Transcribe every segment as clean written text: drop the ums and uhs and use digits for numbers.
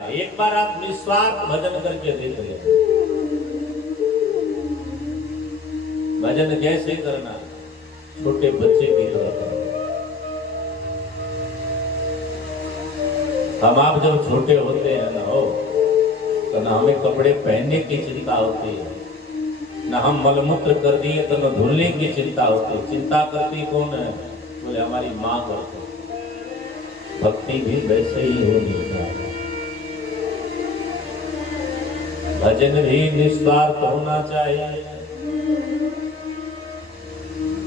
एक बार आप निस्वार्थ भजन करके देख ले। भजन कैसे करना, छोटे बच्चे की तरह करना। हम आप जब छोटे होते हैं ना तो ना हमें कपड़े पहनने की चिंता होती है, ना हम मलमूत्र कर दिए तो न धुलने की चिंता होती है। चिंता करती कौन है? बोले हमारी माँ करती। भक्ति भी वैसे ही होनी चाहिए। भजन भी निस्वार्थ होना चाहिए।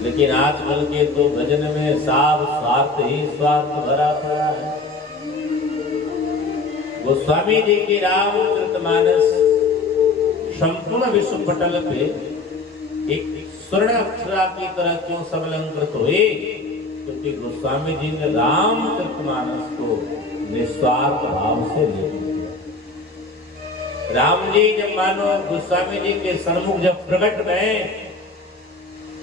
लेकिन आजकल के तो भजन में साफ स्वार्थ ही स्वार्थ भरा पड़ा है। गोस्वामी जी की रामचरितमानस संपूर्ण विश्व पटल पे एक स्वर्ण अक्षरा की तरह क्यों सबलंकृत हुए? क्योंकि गोस्वामी जी ने रामचरितमानस को निस्वार्थ भाव से ले लिया। राम जी जब मानो गोस्वामी जी के सन्मुख जब प्रकट भये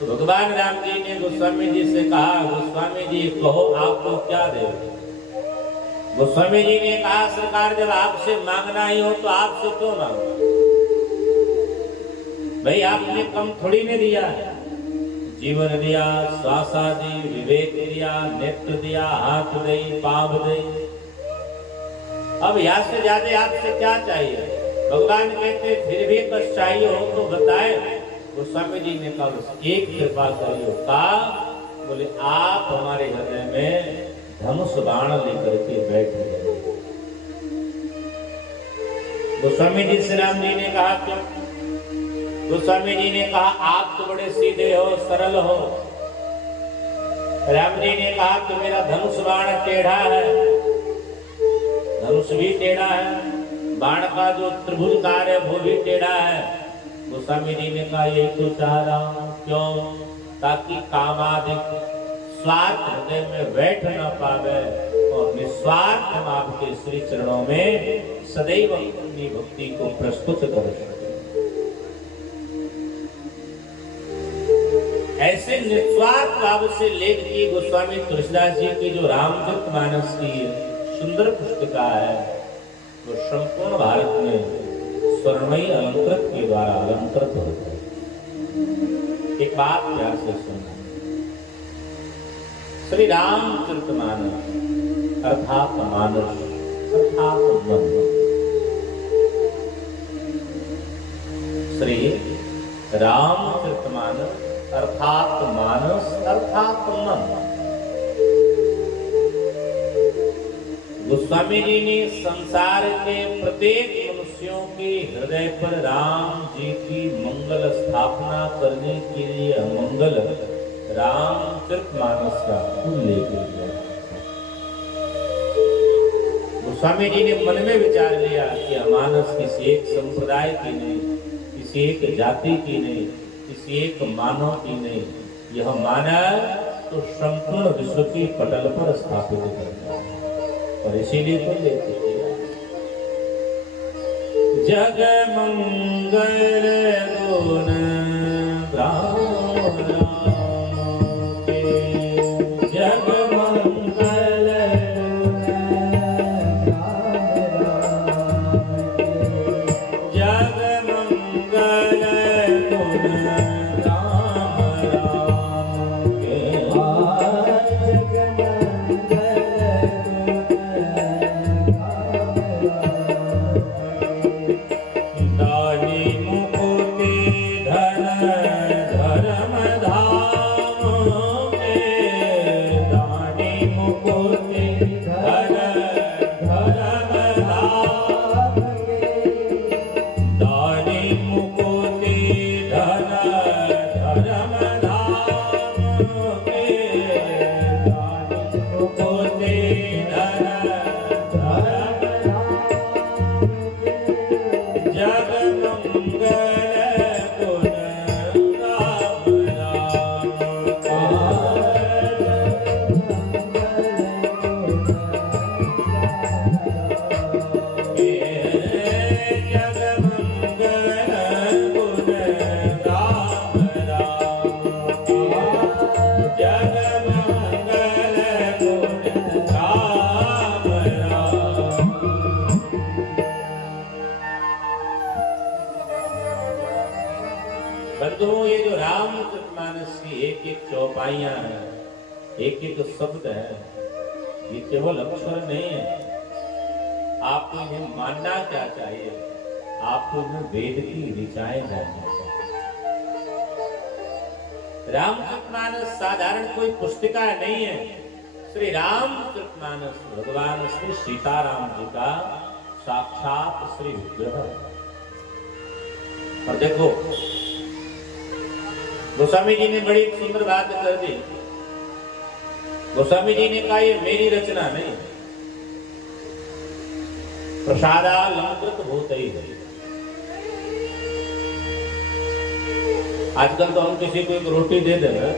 तो भगवान राम जी ने गोस्वामी जी से कहा, गोस्वामी जी कहो आपको क्या दे? गोस्वामी जी ने कहा, सरकार जब आपसे मांगना ही हो तो आपसे क्यों मांगो? भाई आपने कम थोड़ी ने दिया है। जीवन दिया, श्वास दी, विवेक दिया, नेत्र दिया, हाथ दे, पांव दे। अब यहाँ से ज्यादा आपसे क्या चाहिए? भगवान कहते फिर भी कुछ चाहिए हो तो बताए। गोस्वामी जी ने कहा एक कृपा करियो। कहा बोले आप हमारे हृदय में धनुष बाण लेकर के बैठ गए। गोस्वामी जी श्री राम जी ने कहा क्यों? गोस्वामी जी ने कहा आप तो बड़े सीधे हो, सरल हो। राम जी ने कहा कि मेरा धनुष बाण टेढ़ा है। धनुष भी टेढ़ा है, बाण का जो त्रिभुज कार्य है वो भी टेढ़ा है। गोस्वामी जी ने कहा यही तो चाह रहा हूं। क्यों? ताकि कामादिक स्वार्थ हृदय में बैठ न पावे और निस्वार्थ हम आपके श्री चरणों में सदैव अपनी भक्ति को प्रस्तुत कर सके। ऐसे निस्वार्थ भाव से लेख की गोस्वामी तुलसीदास जी की जो रामचरितमानस की सुंदर पुस्तिका है वो संपूर्ण भारत में स्वर्णमयी अलंकृत के द्वारा अलंकृत होता है। एक बात प्यार से सुनना, श्री रामचरितमानस अर्थात मानस अर्थात मन, श्री रामचरितमानस अर्थात मानस अर्थात मन। गोस्वामी जी ने संसार के प्रत्येक मनुष्यों के हृदय पर राम जी की मंगल स्थापना करने के लिए मंगल रामचरितमानस का उल्लेख किया। गोस्वामी जी ने मन में विचार लिया कि मानस किसी एक संप्रदाय की नहीं, किसी एक जाति की नहीं, किसी एक मानव की नहीं, यह मानव तो संपूर्ण विश्व की पटल पर स्थापित करना है। और इसीलिए तो लेते जग मंगल गुण राम के, जग मंगल जग मंगल गुण बंधुओं, ये जो रामचरितमानस की एक एक चौपाइयां हैं, एक एक शब्द है, ये केवल अक्षर नहीं है। आपको इन्हें मानना क्या चाहिए? आपको इन्हें वेद की ऋचाएं जाननी चाहिए। रामचरितमानस साधारण कोई पुस्तिका नहीं है। श्री रामचरितमानस भगवान श्री सीताराम जी का साक्षात श्री विग्रह। और देखो, गोस्वामी जी ने बड़ी सुंदर बात कर दी। गोस्वामी जी ने कहा ये मेरी रचना नहीं, प्रसादालंकृत भूतैः है। आजकल तो हम किसी को एक रोटी दे देना,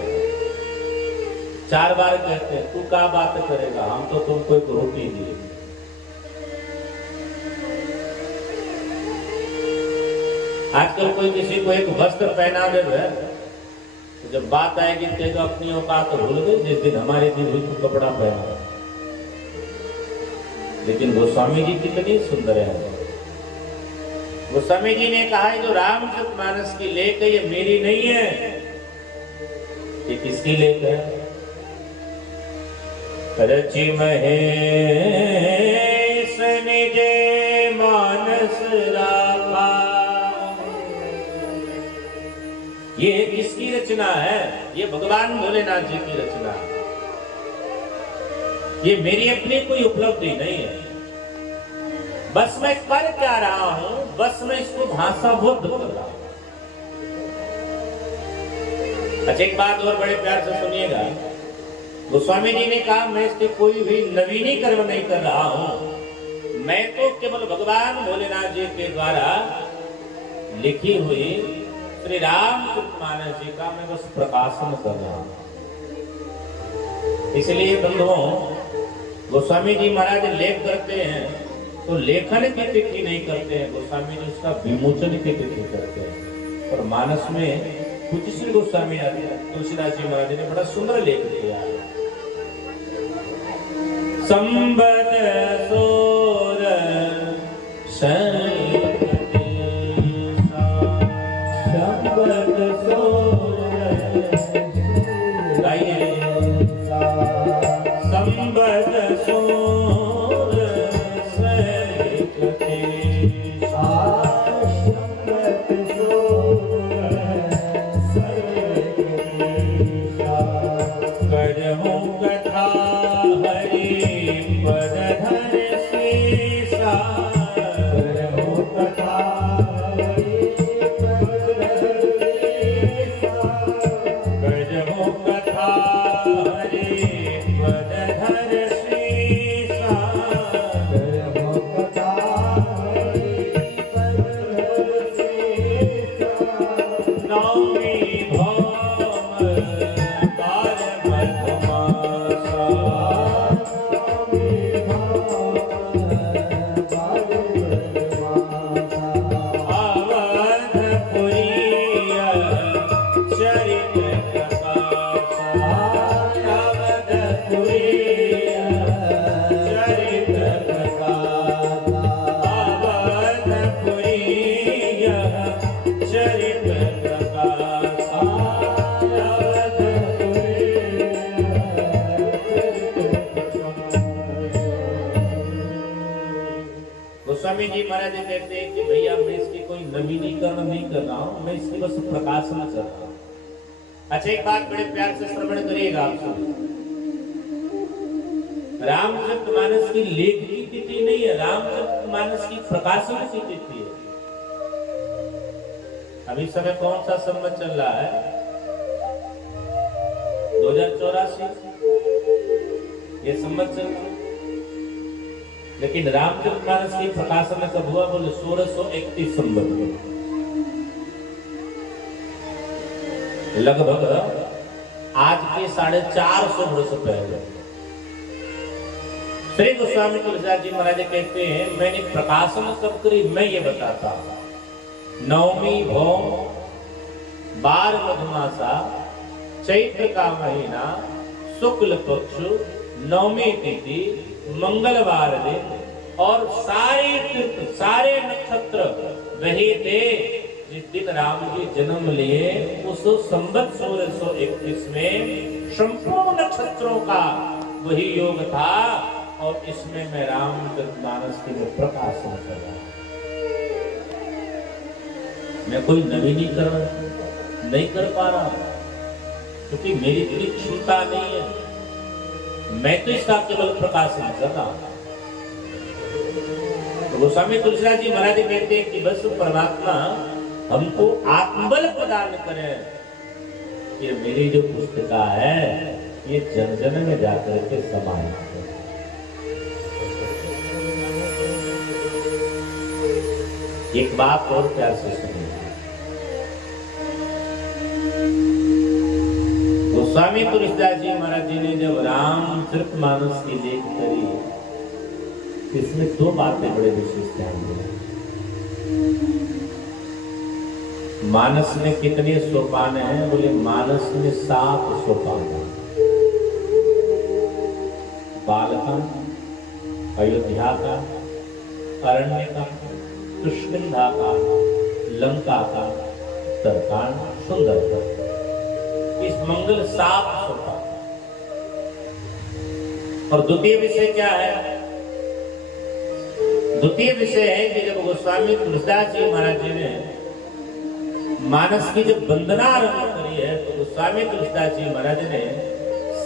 4 बार कहते हैं तू क्या बात करेगा, हम तो तुमको एक रोटी दिए। आजकल कोई किसी को एक वस्त्र पहना दे, तो जब बात आएगी तेगा अपनी औकात तो भूल गई जिस दिन हमारे दिन हुई तो कपड़ा पहना। लेकिन गोस्वामी जी कितनी सुंदर है। गोस्वामी जी ने कहा है जो रामचरितमानस की लेख है ये मेरी नहीं है, ये किसकी लेख है? रचि महेश निजे मानस राखा। ये किसकी रचना है? ये भगवान भोलेनाथ जी की रचना है। ये मेरी अपनी कोई उपलब्धि नहीं है। बस मैं कर क्या रहा हूं, बस मैं इसको भाषाबद्ध कर रहा हूं। अच्छा, एक बात और बड़े प्यार से सुनिएगा। गोस्वामी जी ने कहा मैं इसकी कोई भी नवीनीकरण नहीं कर रहा हूं, मैं तो केवल भगवान भोलेनाथ जी के द्वारा लिखी हुई श्री रामचरितमानस जी का मैं बस प्रकाशन कर रहा हूं। इसलिए बंधुओं, गोस्वामी जी महाराज लेख करते हैं तो लेखन की तिथि नहीं करते हैं, गोस्वामी जी उसका विमोचन की तिथि करते हैं। और मानस में कुछ श्री गोस्वामी तुलसीदास जी महाराज ने बड़ा सुंदर लेख किया है। संबद सोर गोस्वामी जी महाराज कहते हैं कि भैया मैं इसकी कोई नवीनीकरण नहीं कर रहा हूं, मैं इसकी बस प्रकाशन कर रहा हूं। अच्छा, एक बात बड़े प्यार से श्रवण करिएगा आप सब। रामचरितमानस की लेख की तिथि नहीं है, रामचरितमानस की प्रकाशन की तिथि है। अभी समय कौन सा संवत चल रहा है? 2084 ये संवत चल रहा है। लेकिन रामचरितमानस की प्रकाशन कब हुआ? बोले 1631 संवत में, लगभग आज के 450 वर्ष पहले। श्री गोस्वामी तुलसीदास जी महाराज कहते हैं मैंने प्रकाशन कब करी मैं ये बताता हूं। 9वीं भौम 12 मधुमासा चैत्र का महीना शुक्ल पक्ष 9वीं तिथि मंगलवार दिन और सारे तीर्थ सारे नक्षत्र वही थे जिस दिन राम जी जन्म लिए उस संवत 1621 में संपूर्ण नक्षत्रों का वही योग था और इसमें मैं रामचरितमानस के लिए प्रकाशन कर रहा हूं। मैं कोई नवीनीकरण नहीं कर पा रहा क्योंकि मेरी इतनी क्षमता नहीं है, मैं तो इसका केवल प्रकाशन कर रहा हूं। तो गोस्वामी तुलसीदास जी महाराज कहते हैं कि बस परमात्मा हमको आत्मबल प्रदान करे कि मेरी जो पुस्तिका है ये जन जन में जाकर के समाये। एक बात और प्यार से सुनिए, गोस्वामी तुलसीदास जी महाराज जी ने जब रामचरितमानस की लेख करी, इसमें दो बातें बड़े विशेष ध्यान दिए। मानस में कितने सोपान हैं? बोले मानस में 7 सोपान हैं। बालकांड, अयोध्या का, अरण्य का, किष्किंधा का, लंका का, उत्तरकांड, सुंदरकांड। इस मंगल 7 सोपान। और द्वितीय विषय क्या है? द्वितीय विषय है कि जब गोस्वामी तुलसीदास जी महाराज जी ने मानस की जब वंदना आरंभ करी है तो गोस्वामी तुलसीदास जी महाराज ने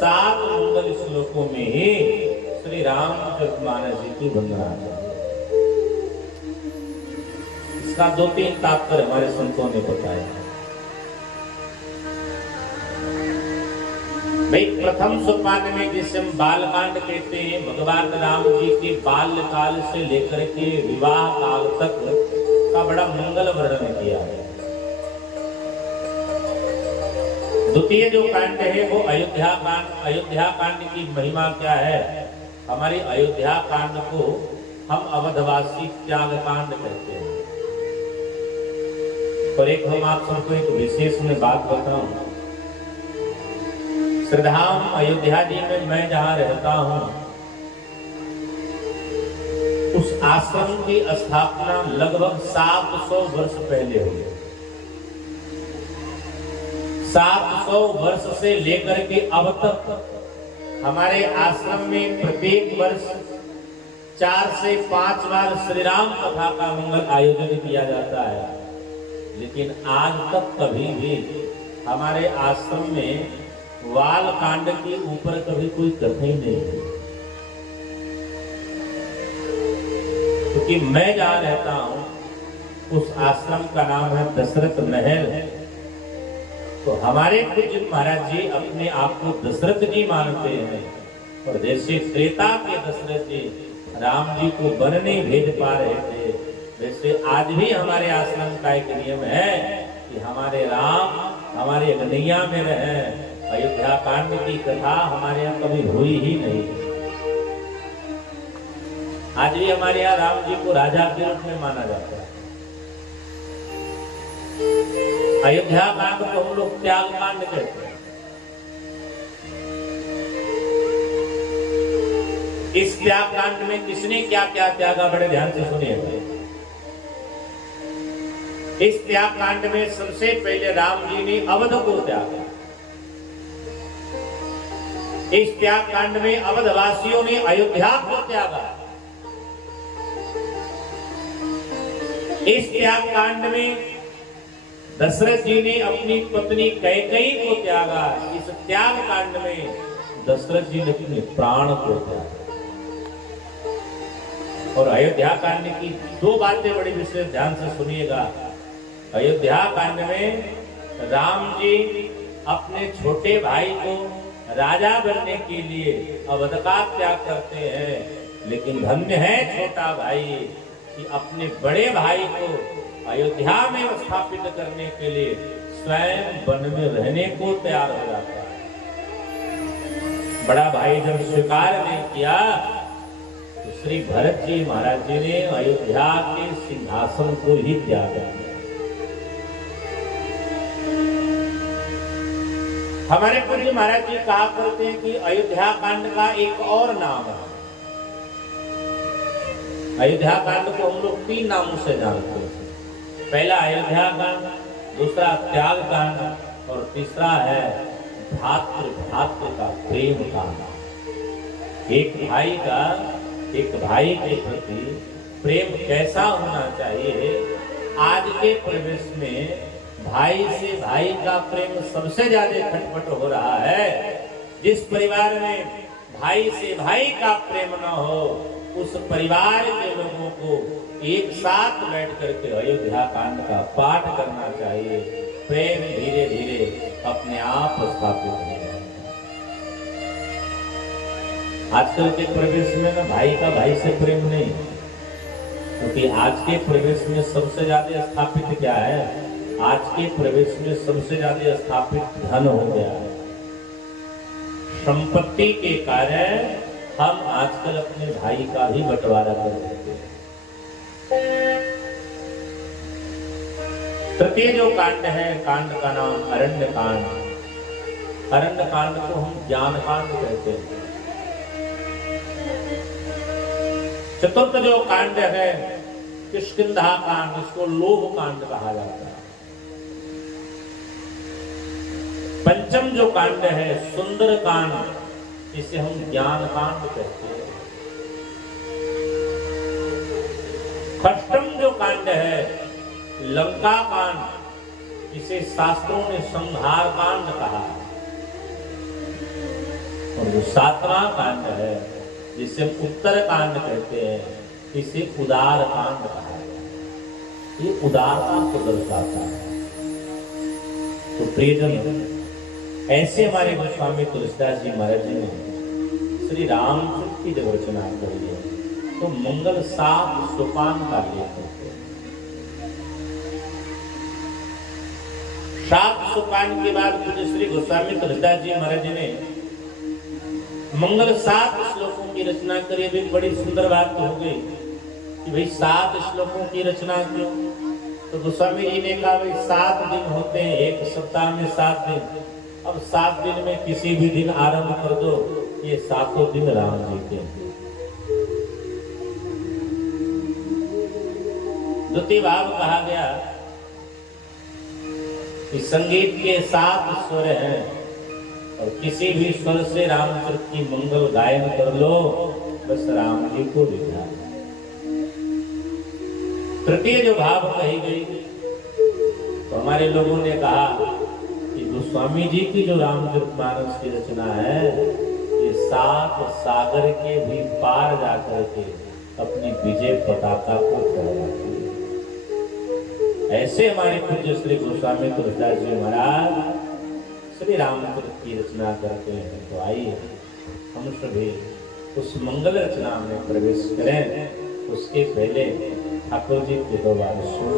7 मंगल श्लोकों में ही श्री रामचरितमानस जी की वंदना की। इसका 2-3 तात्पर्य हमारे संतों ने बताया। भाई प्रथम सोपान में जिसे हम बालकांड कहते हैं, भगवान राम जी के बाल्यकाल से लेकर के विवाह काल तक का बड़ा मंगल वर्णन किया है। द्वितीय जो कांड है वो अयोध्या कांड। अयोध्या कांड की महिमा क्या है? हमारी अयोध्या कांड को हम अवधवासी त्याग कांड कहते हैं। और एक हम आप सबको एक विशेष में बात बताऊं, श्रीधाम अयोध्या जी में मैं जहां रहता हूं उस आश्रम की स्थापना लगभग 700 वर्ष पहले हुई। 700 वर्ष से लेकर के अब तक हमारे आश्रम में प्रत्येक वर्ष 4 से 5 बार श्री राम कथा का मंगल आयोजन किया जाता है, लेकिन आज तक कभी भी हमारे आश्रम में वाल कांड के ऊपर कभी कोई कथा ही नहीं है। क्योंकि मैं जहां रहता हूं उस आश्रम का नाम है दशरथ महल। तो हमारे पूज्य महाराज जी अपने आप को दशरथ जी मानते हैं, और जैसे त्रेता के दशरथ जी राम जी को वन नहीं भेज पा रहे थे, वैसे आज भी हमारे आश्रम का एक नियम है कि हमारे राम हमारे अग्निया में रहे। अयोध्या कांड की कथा हमारे यहाँ कभी हुई ही नहीं। आज भी हमारे यहाँ राम जी को राजा के रूप में माना जाता है। अयोध्या कांड को हम लोग त्याग कांड कहते हैं। इस त्याग कांड में किसने क्या क्या त्यागा? बड़े ध्यान से सुनिएगा। इस त्याग कांड में सबसे पहले राम जी ने अवध को त्यागा। इस त्याग कांड में अवधवासियों ने अयोध्या को त्यागा। इस त्याग कांड में दशरथ जी ने अपनी पत्नी कैकेयी को त्यागा। इस त्याग कांड में दशरथ जी ने अपने प्राण को त्यागा। और अयोध्या कांड की 2 बातें बड़ी विशेष ध्यान से सुनिएगा। अयोध्या कांड में राम जी अपने छोटे भाई को राजा बनने के लिए अवध का त्याग करते हैं, लेकिन धन्य है छोटा भाई कि अपने बड़े भाई को अयोध्या में स्थापित करने के लिए स्वयं वन में रहने को तैयार हो जाता है। बड़ा भाई जब स्वीकार नहीं किया तो श्री भरत जी महाराज जी ने अयोध्या के सिंहासन को ही त्याग किया। हमारे पूज्य महाराज जी कहा करते हैं कि अयोध्या कांड का एक और नाम है। अयोध्या कांड को हम लोग 3 नामों से जानते हैं। पहला अयोध्या कांड, दूसरा त्याग कांड और तीसरा है भातृ भातृ का प्रेम कांड। एक भाई के प्रति प्रेम कैसा होना चाहिए। आज के परिवेश में भाई से भाई का प्रेम सबसे ज्यादा खटपट हो रहा है। जिस परिवार में भाई से भाई का प्रेम न हो, उस परिवार के लोगों को एक साथ बैठ करके अयोध्या कांड का पाठ करना चाहिए। प्रेम धीरे धीरे अपने आप स्थापित हो जाएगा। आजकल के परिवेश में ना भाई का भाई से प्रेम नहीं, क्योंकि आज के परिवेश में सबसे ज्यादा स्थापित क्या है, आज के परिवेश में सबसे ज्यादा स्थापित धन हो गया है। संपत्ति के कारण हम आजकल अपने भाई का भी बंटवारा कर देते हैं। तृतीय जो कांड है, कांड का नाम अरण्य कांड। अरण्य कांड को हम ज्ञान कांड कहते हैं। चतुर्थ जो कांड है किष्किंधा कांड, इसको लोभ कांड कहा जाता है। पंचम जो कांड है सुंदर कांड, इसे हम ज्ञान कांड कहते हैं। षष्ठम जो कांड है लंका कांड, इसे शास्त्रों ने संहार कांड कहा। और जो सातवां कांड है जिसे उत्तर कांड कहते हैं, इसे उदार कांड कहा। ये उदारता को दर्शाता है। तो प्रियजन, ऐसे हमारे गोस्वामी तुलसीदास जी महाराज जी ने श्री रामचरित की जब रचना करी है, तो मंगल 7 सोपान का लेख करते हैं। 7 सोपान के बाद पूज्य श्री गोस्वामी तुलसीदास जी महाराज जी ने मंगल 7 श्लोकों की रचना करी। भी बड़ी सुंदर बात तो हो गई कि भाई 7 श्लोकों की रचना क्यों। तो गोस्वामी जी ने कहा भाई 7 दिन होते हैं, एक सप्ताह में 7 दिन। अब 7 दिन में किसी भी दिन आरंभ कर दो, ये 7 दिन राम जी के। द्वितीय भाव कहा गया कि संगीत के 7 स्वर हैं और किसी भी स्वर से रामचरित की मंगल गायन कर लो, बस राम जी को लिखा। तृतीय जो भाव कही गई, तो हमारे लोगों ने कहा कि गोस्वामी जी की जो रामचरितमानस की रचना है, ये 7 सागर के भी पार जाकर के अपनी विजय पताका को फहराती है। ऐसे हमारे पूज्य श्री गोस्वामी तुलसीदास जी महाराज श्री रामचरित की रचना करते हैं। तो आइए हम सभी उस मंगल रचना में प्रवेश करें। उसके पहले ठाकुर जी के 2 बार सुन।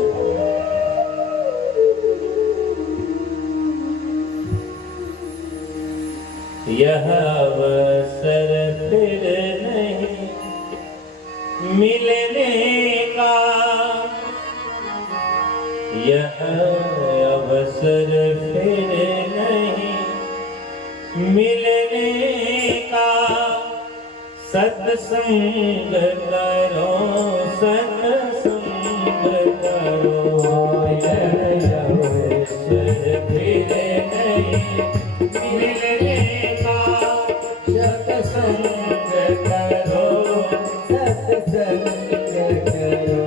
यह अवसर फिर नहीं मिलने का, यह अवसर फिर नहीं मिलने का। सत्संग करो, सत्संग करो, यह अवसर फिर नहीं मिलने का। सत्संग करो, सत्संग करो,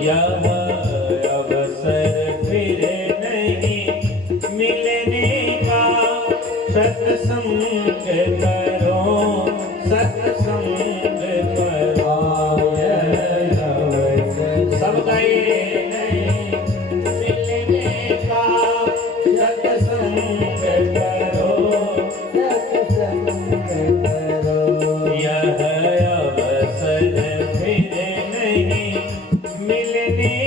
यह अवसर फिर नहीं मिलने का। सत्संग करो, सत्संग करो, यह अवसर सब गए नहीं मिलने का। सत्संग करो, सत्संग करो, यह अवसर फिर नहीं मिलने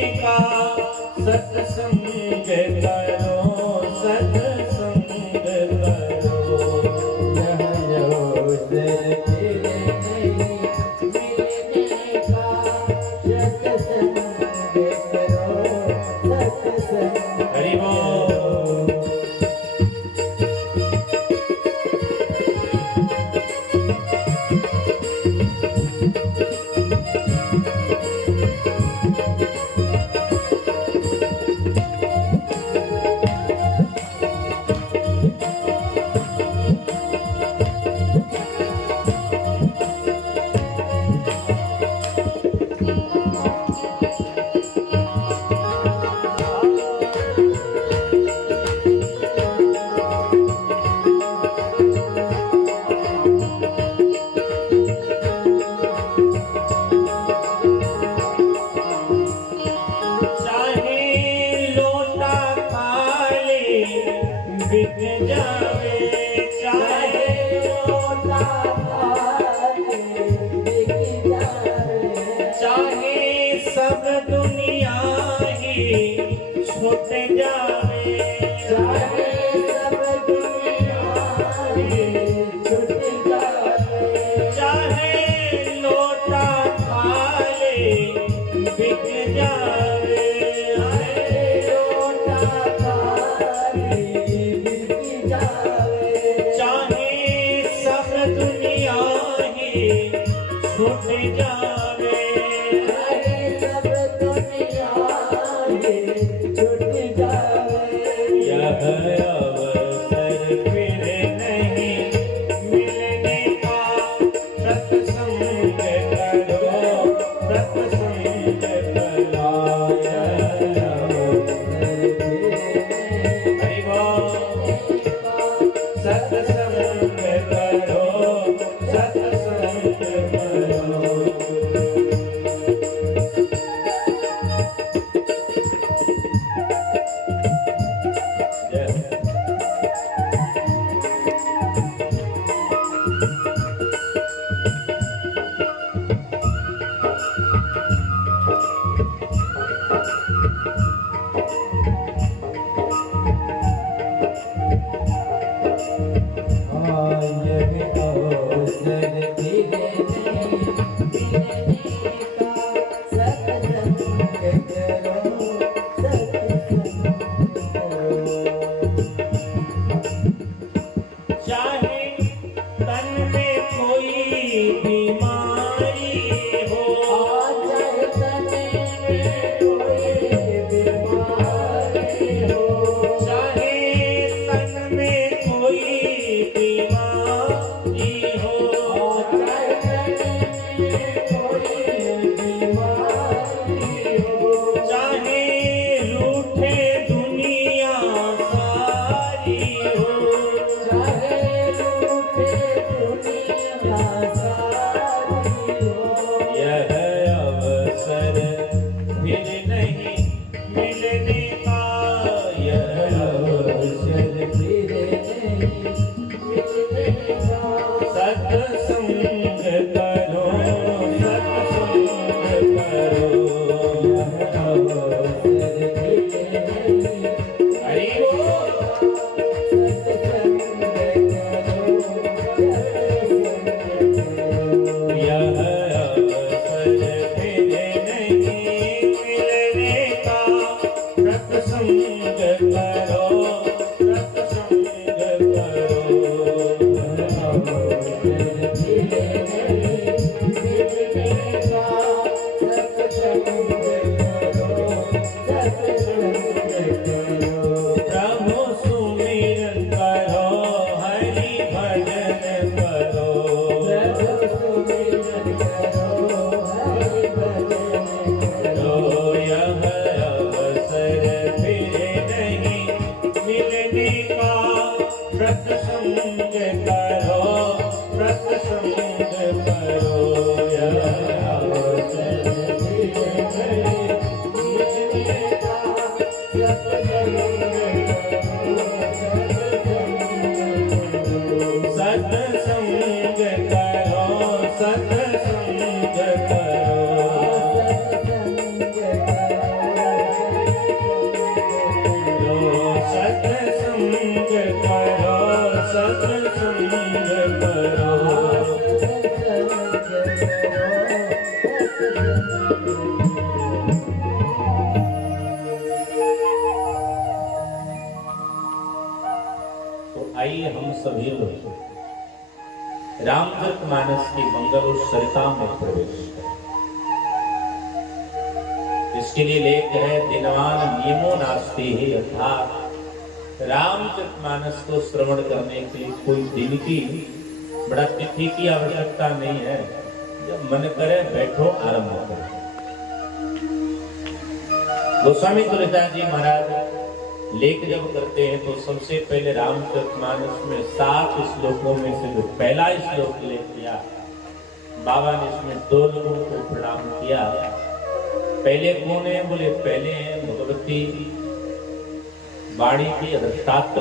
दुनिया ही छूट जावे, चाहे सब दुनिया ही छूट जावे, चाहे लोटा थाले बिक जावे, चाहे लोटा थाली बिक जावे, चाहे सब दुनिया ही छूट जावे, चाहे सब दुनिया ही छूट जावे, यह अवसर फिर नहीं मिलने का, सत्संग करो, सत्संग करो, हरि बोल। सत्संग करो, सत्संग करो। जय हो। चाहे तन में कोई बीमारी हो, चाहे तन में कोई बीमारी हो, चाहे तन में कोई बीमारी हो, चाहे तन में कोई बीमारी हो, चाहे रूठे दुनिया सारी हो, चाहे रूठे दुनिया सारी हो, यह अवसर फिर नहीं मिलने का, यह अवसर फिर नहीं मिलने का, सत्संग करो, सत्संग करो, अवसर फिर नहीं हरि बोल। यह अवसर फिर नहीं मिलने का, सत्संग करो, सत्संग करो। प्रभु सुमिरन करो, हरि भजन करो, तो यह अवसर फिर नहीं मिलने का, सत्संग करो, सत्संग करो, यह अवसर फिर नहीं मिलने का, सत्संग करो, सत्संग करो, सत्संग करो, सत्संग करो। तो आइए हम सभी लोग रामचरितमानस की मंगल सरिता में प्रवेश करें। इसके लिए लेख है दिनवान नियमो नास्ति ही, अर्थात रामचरितमानस को श्रवण करने के लिए कोई दिन की बड़ा तिथि की आवश्यकता नहीं है, जब मन करे बैठो आरंभ करो। गोस्वामी तुलसीदास जी महाराज लेख जब करते हैं तो सबसे पहले रामचरितमानस में 7 श्लोकों में से जो पहला श्लोक ले किया, बाबा ने इसमें 2 लोगों को प्रणाम किया। पहले कौन है? बोले पहले हैं भगवती वाणी की अधिष्ठात्र